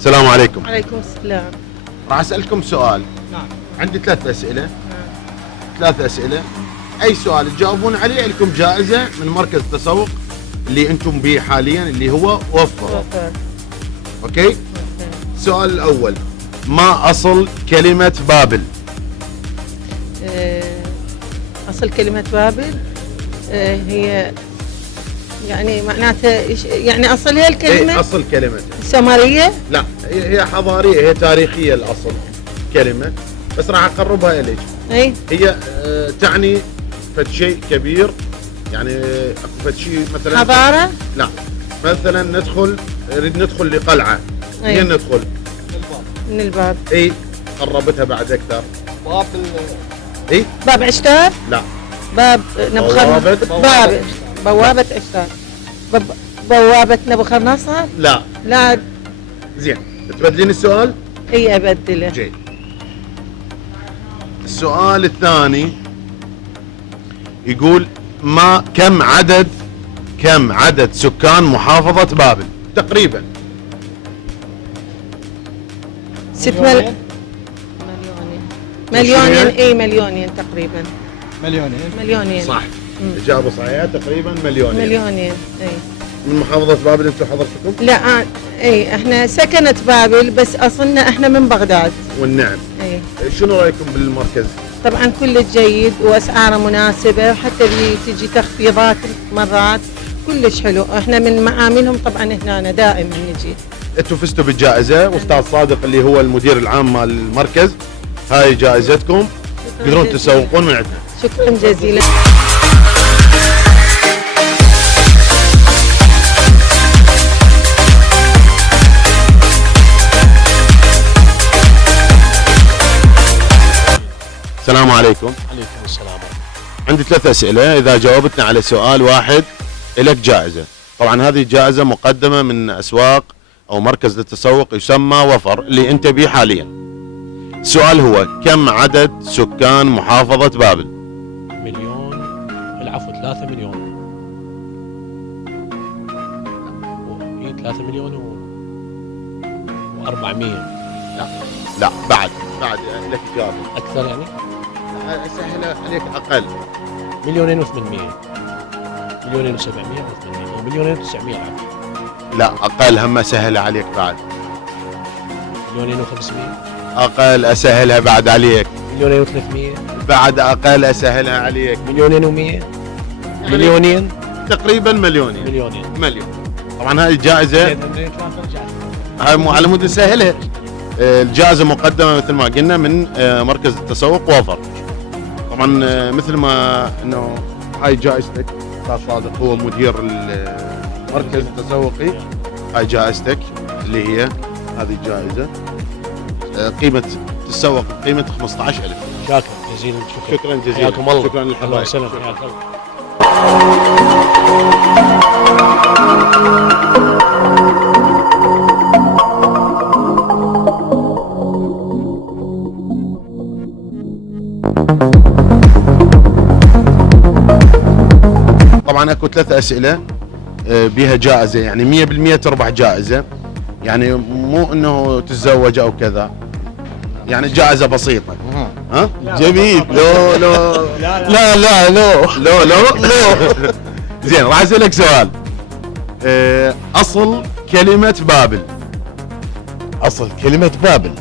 السلام عليكم. عليكم السلام. راح اسالكم سؤال. نعم. عندي ثلاث اسئله. اي سؤال تجاوبون عليه لكم جائزه من مركز التسوق اللي انتم به حاليا اللي هو وفر. اوكي. السؤال الاول، ما اصل كلمه بابل؟ أصل كلمة بابل هي يعني معناتها يعني أصلها الكلمة اي اصل كلمه. سومرية. لا، هي حضاريه، هي تاريخيه الاصل كلمه، بس راح اقربها اليك. اي هي تعني فد شيء كبير، يعني اكو فد شيء مثلا حضارة. لا، مثلا نريد ندخل لقلعه، أي. وين ندخل؟ من الباب. اي قربتها بعد اكثر. باب اي باب عشتار. لا، باب بوابة. باب بوابة عشتار. بوابة نبوخذ نصر. لا. لا. زين، تبدلين السؤال؟ اي ابدله. جيد. السؤال الثاني يقول كم عدد سكان محافظة بابل تقريبا؟ 6 مليونين. مليونين. اي مليونين تقريبا. مليونين. صح. إجابة صحيحة، تقريبا مليونين. مليونين. اي من محافظة بابل انتم حضرتكم؟ لا اي احنا سكنت بابل بس اصلنا احنا من بغداد. والنعم. اي شنو رأيكم بالمركز؟ طبعا كل جيد واسعاره مناسبه وحتى تجي تخفيضات مرات كلش حلو. احنا من معاملهم طبعا هنا دائما نجي. انتم فزتوا بالجائزة، واستاذ صادق اللي هو المدير العام مال المركز، هاي جائزتكم، تقدرون تسوقون من عندنا. شكرا جزيلا. السلام عليكم. عليكم السلام. عندي 3 أسئلة، إذا جاوبتنا على سؤال واحد لك جائزة. طبعا هذه الجائزة مقدمة من أسواق أو مركز للتسوق يسمى وفر اللي أنت به حاليا. السؤال هو، كم عدد سكان محافظة بابل؟ 3 مليون. هي 3 مليون و400. لا، بعد لك إجابة أكثر يعني؟ أسهل عليك، أقل. 2,800,000. 2,700,000 و 2,900,000. لا، أقل، هم أسهلها عليك بعد. 2,500,000. أقل، أسهلها بعد عليك. 2,300,000. بعد أقل، أسهلها عليك. 2,100,000. مليونين. تقريبا مليون. طبعا هذه الجائزة، هاي مو على مود نسهلها. الجائزة مقدمة مثل ما قلنا من مركز التسوق وفر. طبعا مثل ما انه هاي جائزتك، استاذ صادق هو مدير المركز التسوقي، هاي جائزتك اللي هي هذه الجائزة، قيمة تتسوق بقيمة 15,000. شاكر جزيلا. شكرا جزيلا. حياكم الله. شكرا للحضور. الله يسلمك. حياك الله. طبعا اكو 3 أسئلة بها جائزة، يعني 100% تربح جائزة، يعني مو انه تتزوج او كذا، يعني جائزة بسيطة. ها؟ جميل. لا. زين، راح اسألك سؤال. اصل كلمة بابل؟ أصل كلمة بابل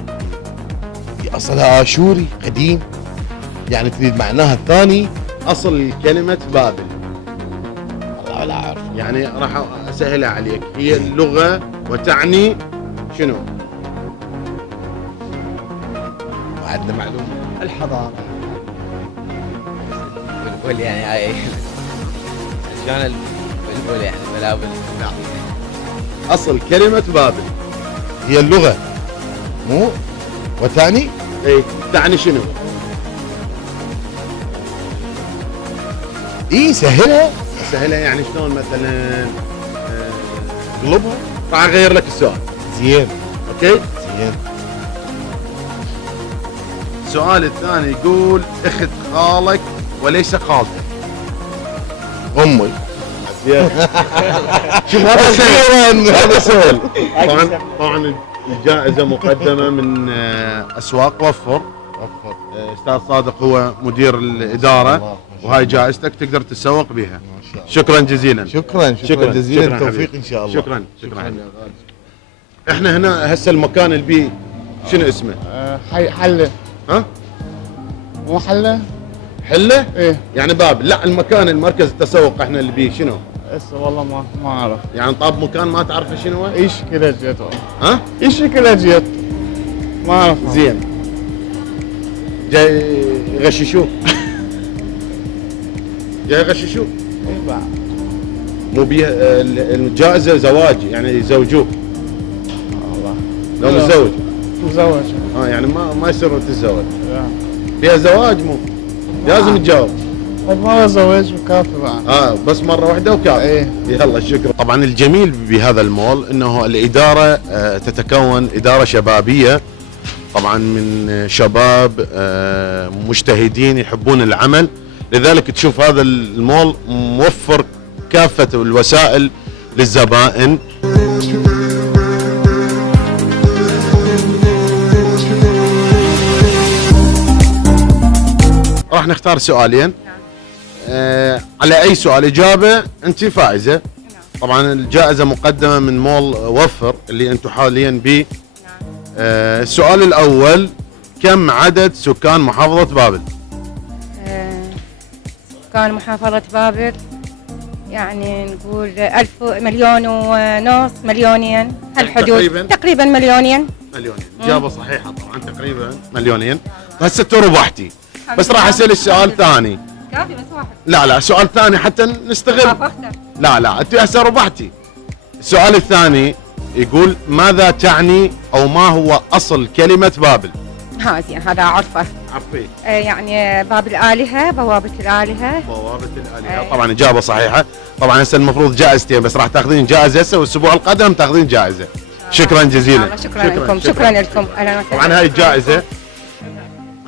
هي أصلها آشوري قديم، يعني تريد معناها الثاني. اصل كلمة بابل والله لا أعرف. يعني راح اسهلها عليك، هي اللغة وتعني شنو؟ ما عندنا معلومة. الحضارة. بلبل يعني هاي شلون البلبل يعني بلابل. لا، اصل كلمة بابل هي اللغة مو وثاني. اي تعني شنو؟ سهلها. سهلها يعني شلون مثلا؟ قلبها. راح اغير لك السؤال. زين. اوكي. زين. السؤال الثاني يقول، اخت خالك وليس خالتك؟ أمي. شوف هذا سهل. هذا سهل. طبعا الجائزة مقدمة من أسواق وفر. وفر. أستاذ صادق هو مدير الإدارة، وهاي جائزتك تقدر تسوق بها. ما شاء الله. شكرا جزيلا. شكرا جزيلا، التوفيق ان شاء الله. شكرا. احنا هنا هسه المكان اللي بيه شنو اسمه؟ حي حله. ها؟ مو حله؟ حله؟ ايه يعني باب، لا المكان المركز التسوق احنا اللي بيه شنو؟ هسه والله ما اعرف. يعني طاب مكان ما تعرفه شنو هو؟ ايش كذا جت؟ ها؟ ايش كذا جت؟ ما اعرف. زين. جاي يغششوك. جاي يغششوك. ايه بعد. مو بيه الجائزة زواج، يعني يزوجوك. والله. لو متزوج. مزوج. يعني ما يصير تتزوج. فيها زواج مو؟ لازم تجاوب. ما ازوج وكافي بعد. بس مرة واحدة وكافي. ايه. يلا شكرا. طبعا الجميل بهذا المول انه الادارة تتكون ادارة شبابية، طبعا من شباب مجتهدين يحبون العمل، لذلك تشوف هذا المول موفر كافة الوسائل للزبائن. راح نختار سؤالين. على اي سؤال اجابه انت فائزه. طبعا الجائزه مقدمه من مول وفر اللي انتم حاليا به. السؤال الاول، كم عدد سكان محافظه بابل؟ سكان محافظة بابل يعني نقول 1000 مليون ونص، مليونين، هالحدود. تقريبا مليونين. اجابه صحيحه طبعا، تقريبا مليونين. هسه انت ربحتي، بس راح اسال السؤال ثاني. كافي بس واحد. لا سؤال ثاني حتى نستغل. لا انت هسه ربحتي. السؤال الثاني يقول ماذا تعني او ما هو اصل كلمه بابل؟ زين هذا عرفه. عفيت. يعني باب الآلهة، بوابة الآلهة. بوابة الآلهة. طبعا إجابة صحيحة. طبعا هسه المفروض جائزتين، بس راح تاخذين جائزة هسه، والأسبوع القادم تاخذين جائزة. شكرا جزيلا. شكرا لكم. شكرا لكم. أهلا وسهلا. طبعا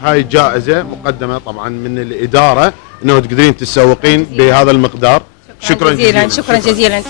هاي الجائزة مقدمة طبعا من الإدارة انه تقدرين تسوقين بهذا المقدار. شكرا جزيلا. شكرا جزيلا.